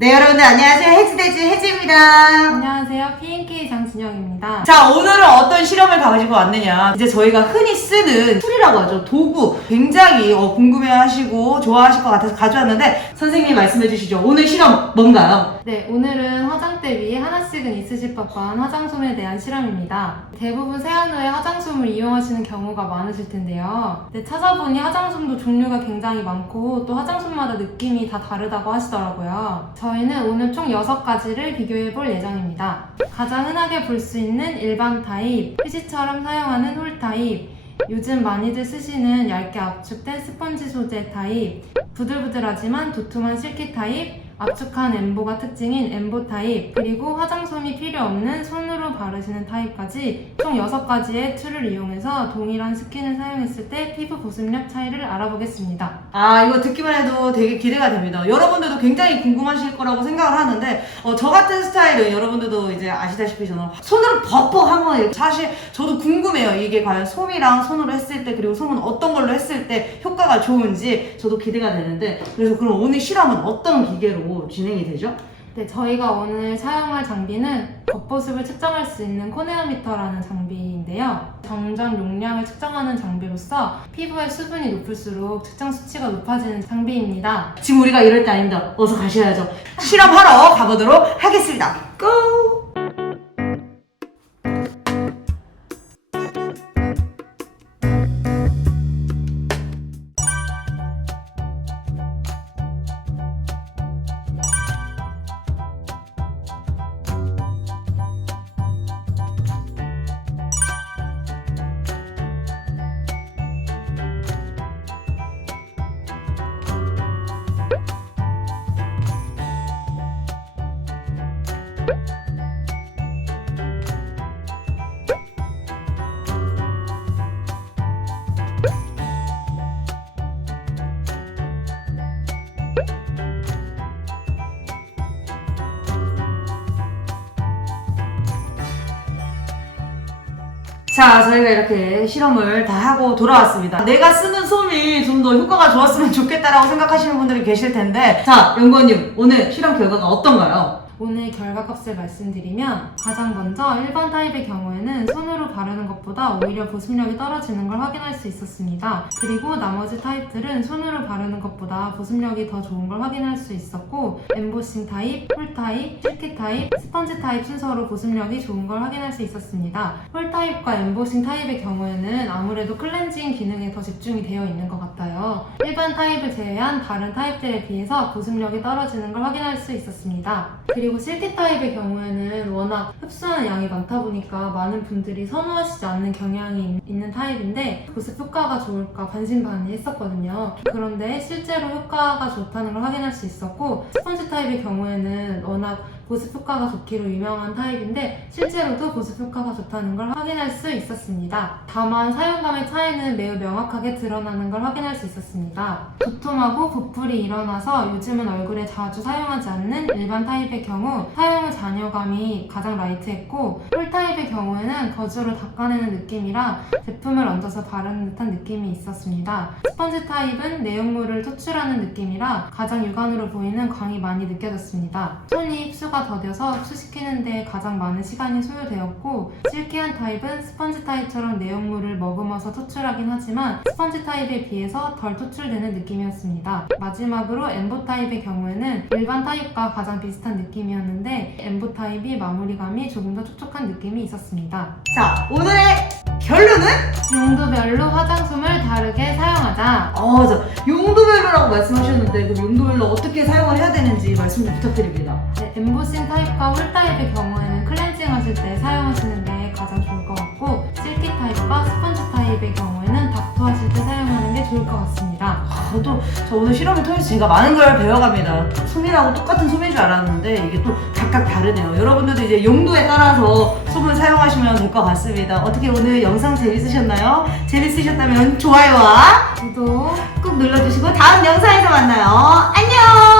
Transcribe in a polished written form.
네, 여러분들 안녕하세요. 해지돼지 해지입니다. 안녕하세요. P&K 장진영입니다. 자, 오늘은 어떤 실험을 가지고 왔느냐. 이제 저희가 흔히 쓰는 툴이라고 하죠. 도구. 굉장히 궁금해하시고 좋아하실 것 같아서 가져왔는데 선생님이 말씀해 주시죠. 오늘 실험 뭔가요? 네, 오늘은 화장대 위에 하나씩은 있으실 법한 화장솜에 대한 실험입니다. 대부분 세안 후에 화장솜을 이용하시는 경우가 많으실 텐데요. 네, 찾아보니 화장솜도 종류가 굉장히 많고 또 화장솜마다 느낌이 다 다르다고 하시더라고요. 저희는 오늘 총 6가지를 비교해 볼 예정입니다. 가장 흔하게 볼 수 있는 일반 타입, 휴지처럼 사용하는 홀 타입, 요즘 많이들 쓰시는 얇게 압축된 스펀지 소재 타입, 부들부들하지만 도톰한 실키 타입, 압축한 엠보가 특징인 엠보 타입, 그리고 화장솜이 필요 없는 손으로 바르시는 타입까지 총 6가지의 툴을 이용해서 동일한 스킨을 사용했을 때 피부 보습력 차이를 알아보겠습니다. 아, 이거 듣기만 해도 되게 기대가 됩니다. 여러분들도 굉장히 궁금하실 거라고 생각을 하는데 저 같은 스타일은 여러분들도 이제 아시다시피 저는 손으로 벅벅 한번 사실 저도 궁금해요. 이게 과연 솜이랑 손으로 했을 때 그리고 솜은 어떤 걸로 했을 때 효과가 좋은지 저도 기대가 되는데 그래서 그럼 오늘 실험은 어떤 기계로 진행이 되죠? 네, 저희가 오늘 사용할 장비는 겉보습을 측정할 수 있는 코네어미터라는 장비인데요. 정전 용량을 측정하는 장비로서 피부의 수분이 높을수록 측정 수치가 높아지는 장비입니다. 지금 우리가 이럴 때 아닙니다. 어서 가셔야죠. 실험하러 가보도록 하겠습니다. 고! 자, 저희가 이렇게 실험을 다 하고 돌아왔습니다. 내가 쓰는 솜이 좀 더 효과가 좋았으면 좋겠다라고 생각하시는 분들이 계실 텐데 자, 연구원님 오늘 실험 결과가 어떤가요? 오늘 결과값을 말씀드리면 가장 먼저 일반 타입의 경우에는 손으로 바르는 것보다 오히려 보습력이 떨어지는 걸 확인할 수 있었습니다. 그리고 나머지 타입들은 손으로 바르는 것보다 보습력이 더 좋은 걸 확인할 수 있었고 엠보싱 타입, 홀 타입, 실키 타입, 스펀지 타입 순서로 보습력이 좋은 걸 확인할 수 있었습니다. 홀 타입과 엠보싱 타입의 경우에는 아무래도 클렌징 기능에 더 집중이 되어 있는 것 같아요. 일반 타입을 제외한 다른 타입들에 비해서 보습력이 떨어지는 걸 확인할 수 있었습니다. 그리고 실키 타입의 경우에는 워낙 흡수하는 양이 많다 보니까 많은 분들이 선호하시지 않는 경향이 있는 타입인데 보습 효과가 좋을까 반신반의했었거든요. 그런데 실제로 효과가 좋다는 걸 확인할 수 있었고 스펀지 타입의 경우에는 워낙 보습 효과가 좋기로 유명한 타입인데 실제로도 보습 효과가 좋다는 걸 확인할 수 있었습니다. 다만 사용감의 차이는 매우 명확하게 드러나는 걸 확인할 수 있었습니다. 도톰하고 보풀이 일어나서 요즘은 얼굴에 자주 사용하지 않는 일반 타입의 경우 사용 후 잔여감이 가장 라이트했고 홀 타입의 경우에는 거즈로 닦아내는 느낌이라 제품을 얹어서 바르는 듯한 느낌이 있었습니다. 스펀지 타입은 내용물을 토출하는 느낌이라 가장 육안으로 보이는 광이 많이 느껴졌습니다. 손이 흡수가 더뎌서 흡수시키는 데 가장 많은 시간이 소요되었고 실키한 타입은 스펀지 타입처럼 내용물을 머금어서 토출하긴 하지만 스펀지 타입에 비해서 덜 토출되는 느낌이었습니다. 마지막으로 엠보 타입의 경우에는 일반 타입과 가장 비슷한 느낌이었는데 엠보 타입이 마무리감이 조금 더 촉촉한 느낌이 있었습니다. 자, 오늘의 결론은? 용도별로 화장솜을 다르게 사용하자. 용도별로라고 말씀하셨는데 그럼 용도별로 어떻게 사용을 해야 되는지 말씀 좀 부탁드립니다. 네, 엠보싱 타입과 홀 타입의 경우에는 클렌징 하실 때 사용하시는 게 가장 좋을 것 같고 실키 타입과 스펀지 타입의 경우에는 닥터 하실 때 사용하는 게 좋을 것 같습니다. 저 오늘 실험을 통해서 제가 많은 걸 배워갑니다. 솜이라고 똑같은 솜인 줄 알았는데 이게 또 각각 다르네요. 여러분들도 이제 용도에 따라서 솜을 사용하시면 될 것 같습니다. 어떻게 오늘 영상 재밌으셨나요? 재밌으셨다면 좋아요와 구독 꼭 눌러주시고 다음 영상에서 만나요. 안녕!